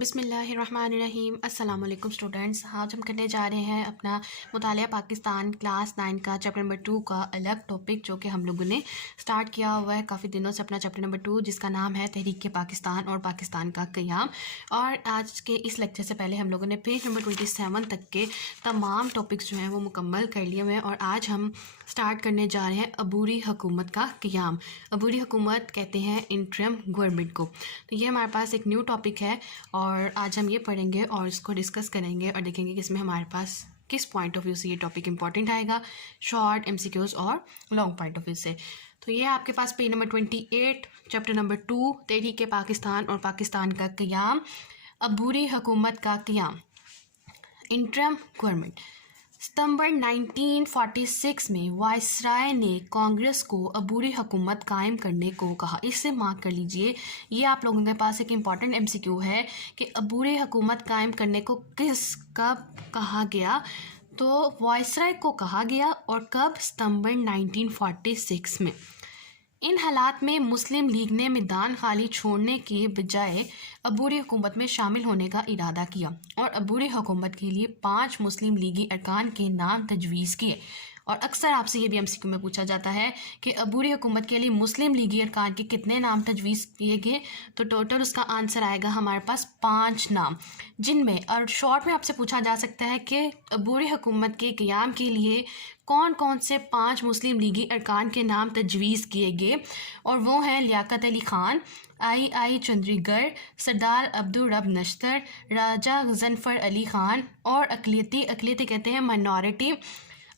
بسم اللہ الرحمن الرحیم۔ السلام علیکم اسٹوڈنٹس، آج ہم کرنے جا رہے ہیں اپنا مطالعہ پاکستان کلاس 9 کا چیپٹر نمبر 2 کا الگ ٹاپک، جو کہ ہم لوگوں نے سٹارٹ کیا ہوا ہے کافی دنوں سے اپنا چیپٹر نمبر 2، جس کا نام ہے تحریک پاکستان اور پاکستان کا قیام۔ اور آج کے اس لیکچر سے پہلے ہم لوگوں نے پیج نمبر 27 تک کے تمام ٹاپکس جو ہیں وہ مکمل کر لیے ہوئے ہیں، اور آج ہم سٹارٹ کرنے جا رہے ہیں عبوری حکومت کا قیام۔ عبوری حکومت کہتے ہیں انٹرم گورنمنٹ کو۔ تو یہ ہمارے پاس ایک نیو ٹاپک ہے، اور آج ہم یہ پڑھیں گے اور اس کو ڈسکس کریں گے اور دیکھیں گے کہ اس میں ہمارے پاس کس پوائنٹ آف ویو سے یہ ٹاپک امپورٹنٹ آئے گا، شارٹ ایم سی کیوز اور لانگ پوائنٹ آف ویو سے۔ تو یہ آپ کے پاس پیج نمبر 28 چیپٹر نمبر 2 تحریک پاکستان اور پاکستان کا قیام، عبوری حکومت کا قیام، انٹرم گورنمنٹ۔ ستمبر 1946 میں وائسرائے نے کانگریس کو عبوری حکومت قائم کرنے کو کہا۔ اس سے مارک کر لیجئے، یہ آپ لوگوں کے پاس ایک امپورٹنٹ ایم سی کیو ہے کہ عبوری حکومت قائم کرنے کو کب کہا گیا؟ تو وائسرائے کو کہا گیا، اور کب؟ ستمبر 1946 میں۔ ان حالات میں مسلم لیگ نے میدان خالی چھوڑنے کے بجائے عبوری حکومت میں شامل ہونے کا ارادہ کیا، اور عبوری حکومت کے لیے 5 مسلم لیگی ارکان کے نام تجویز کیے۔ اور اکثر آپ سے یہ بھی ایم سی کیو میں پوچھا جاتا ہے کہ عبوری حکومت کے لیے مسلم لیگی ارکان کے کتنے نام تجویز کیے گئے؟ تو ٹوٹل اس کا آنسر آئے گا ہمارے پاس 5 نام، جن میں، اور شارٹ میں آپ سے پوچھا جا سکتا ہے کہ عبوری حکومت کے قیام کے لیے کون کون سے 5 مسلم لیگی ارکان کے نام تجویز کیے گئے، اور وہ ہیں لیاقت علی خان، آئی چندری گر، سردار عبدالرب نشتر، راجہ غضنفر علی خان، اور اقلیتی کہتے ہیں مائنورٹی،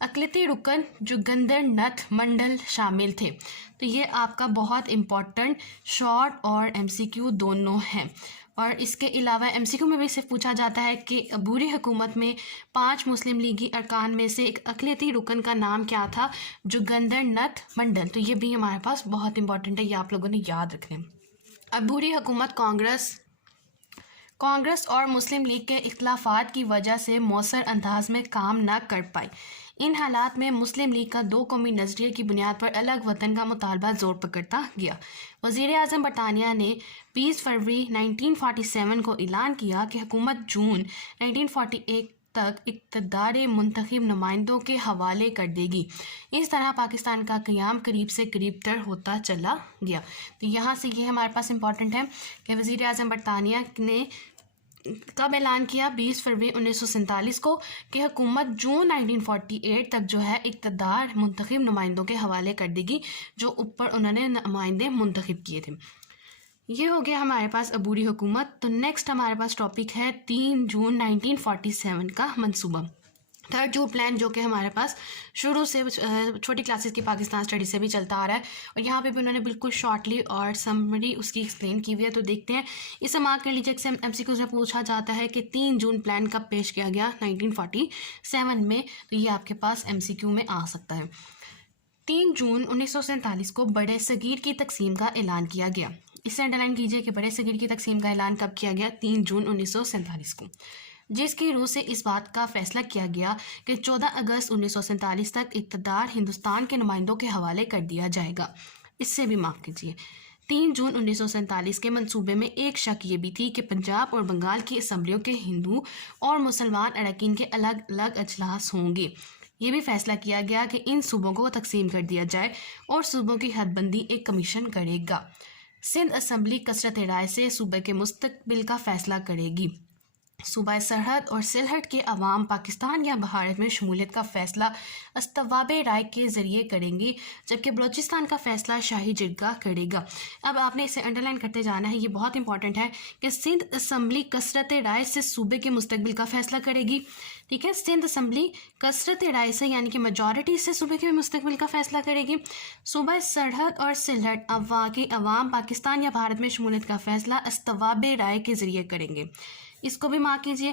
اقلیتی رکن جوگندر نتھ منڈل شامل تھے۔ تو یہ آپ کا بہت امپورٹنٹ شارٹ اور ایم سی کیو دونوں ہیں۔ اور اس کے علاوہ ایم سی کیو میں بھی صرف پوچھا جاتا ہے کہ عبوری حکومت میں 5 مسلم لیگی ارکان میں سے ایک اقلیتی رکن کا نام کیا تھا؟ جوگندر نتھ منڈل۔ تو یہ بھی ہمارے پاس بہت امپورٹنٹ ہے، یہ آپ لوگوں نے یاد رکھنا ہے۔ عبوری حکومت کانگریس اور مسلم لیگ کے اختلافات کی وجہ سے مؤثر انداز میں کام نہ کر پائی۔ ان حالات میں مسلم لیگ کا 2 قومی نظریے کی بنیاد پر الگ وطن کا مطالبہ زور پکڑتا گیا۔ وزیر اعظم برطانیہ نے 20 فروری 1947 کو اعلان کیا کہ حکومت جون 1948 تک اقتدار منتخب نمائندوں کے حوالے کر دے گی۔ اس طرح پاکستان کا قیام قریب سے قریب تر ہوتا چلا گیا۔ تو یہاں سے یہ ہمارے پاس امپورٹنٹ ہے کہ وزیر اعظم برطانیہ نے کب اعلان کیا؟ 20 فروری 1947 کو، کہ حکومت جون 1948 تک جو ہے اقتدار منتخب نمائندوں کے حوالے کر دے گی، جو اوپر انہوں نے نمائندے منتخب کیے تھے۔ یہ ہو گیا ہمارے پاس عبوری حکومت۔ تو نیکسٹ ہمارے پاس ٹاپک ہے 3 جون 1947 کا منصوبہ، تھرڈ جون پلان، جو کہ ہمارے پاس شروع سے چھوٹی کلاسز کی پاکستان اسٹڈی سے بھی چلتا آ رہا ہے، اور یہاں پہ بھی انہوں نے بالکل شارٹلی اور سمری اس کی ایکسپلین کی ہوئی ہے۔ تو دیکھتے ہیں، اسے مارک کر لیجیے، ایم سی کیوز میں پوچھا جاتا ہے کہ 3 جون پلان کب پیش کیا گیا؟ 1947 میں۔ تو یہ آپ کے پاس ایم سی کیو میں آ سکتا ہے۔ 3 جون 1947 کو بڑے صغیر کی تقسیم کا اعلان کیا گیا۔ اسے انڈرلائن کیجیے کہ بڑے صغیر کی تقسیم کا اعلان کب کیا گیا؟ 3 جون 1947 کو، جس کی روح سے اس بات کا فیصلہ کیا گیا کہ 14 اگست 1947 تک اقتدار ہندوستان کے نمائندوں کے حوالے کر دیا جائے گا۔ اس سے بھی مارک کیجیے۔ 3 جون 1947 کے منصوبے میں ایک شک یہ بھی تھی کہ پنجاب اور بنگال کی اسمبلیوں کے ہندو اور مسلمان اراکین کے الگ الگ اجلاس ہوں گے۔ یہ بھی فیصلہ کیا گیا کہ ان صوبوں کو تقسیم کر دیا جائے، اور صوبوں کی حد بندی ایک کمیشن کرے گا۔ سندھ اسمبلی کثرت رائے سے صوبے کے مستقبل کا فیصلہ کرے گی۔ صوبہ سرحد اور سلہٹ کے عوام پاکستان یا بھارت میں شمولیت کا فیصلہ استواب رائے کے ذریعے کریں گی، جبکہ بلوچستان کا فیصلہ شاہی جرگہ کرے گا۔ اب آپ نے اسے انڈرلائن کرتے جانا ہے، یہ بہت امپورٹنٹ ہے کہ سندھ اسمبلی کثرت رائے سے صوبے کے مستقبل کا فیصلہ کرے گی۔ ٹھیک ہے، سندھ اسمبلی کثرت رائے سے یعنی کہ میجورٹی سے صوبے کے مستقبل کا فیصلہ کرے گی۔ صوبہ سرحد اور سلہٹ کی عوام پاکستان یا بھارت میں شمولیت کا فیصلہ استواب رائے کے ذریعے کریں گے۔ اس کو بھی مارک کیجیے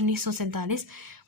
1947।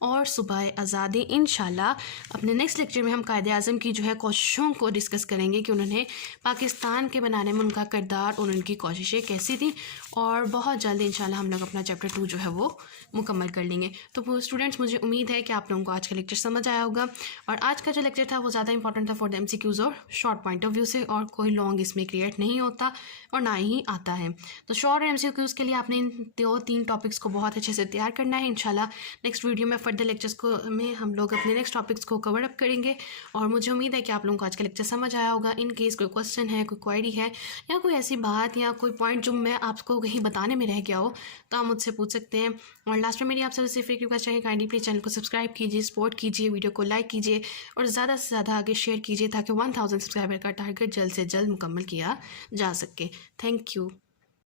اور صبح آزادی انشاءاللہ اپنے نیکسٹ لیکچر میں ہم قائد اعظم کی جو ہے کوششوں کو ڈسکس کریں گے کہ انہوں نے پاکستان کے بنانے میں ان کا کردار اور ان کی کوششیں کیسی تھیں، اور بہت جلد انشاءاللہ ہم لوگ اپنا چیپٹر 2 جو ہے وہ مکمل کر لیں گے۔ تو اسٹوڈنٹس مجھے امید ہے کہ آپ لوگوں کو آج کا لیکچر سمجھ آیا ہوگا، اور آج کا جو لیکچر تھا وہ زیادہ امپورٹنٹ تھا فار دا MCQs اور شارٹ پوائنٹ آف ویو سے، اور کوئی لانگ اس میں کریٹ نہیں ہوتا اور نہ ہی آتا ہے۔ تو شارٹ اور MCQs کے لیے آپ نے ان 3 ٹاپکس کو بہت اچھے سے تیار کرنا ہے۔ انشاءاللہ نیکسٹ ویڈیو میں فردر لیکچرز میں ہم لوگ اپنے نیکسٹ ٹاپکس کو کور اپ کریں گے، اور مجھے امید ہے کہ آپ لوگوں کو آج کا لیکچر سمجھ آیا ہوگا۔ ان کیس کوئی کوسچن ہے، کوئی کوئری ہے، یا کوئی ایسی بات یا کوئی پوائنٹ جو میں آپ کو کہیں بتانے میں رہ گیا ہو تو آپ مجھ سے پوچھ سکتے ہیں۔ اور لاسٹ میں میری آپ سے صرف ایک ریکویسٹ ہے، کائنڈلی پلیز چینل کو سبسکرائب کیجیے، سپورٹ کیجیے، ویڈیو کو لائک کیجیے، اور زیادہ سے زیادہ آگے شیئر کیجیے تاکہ 1000 سبسکرائبر کا ٹارگیٹ جلد سے جلد مکمل کیا جا سکے۔ Thank you.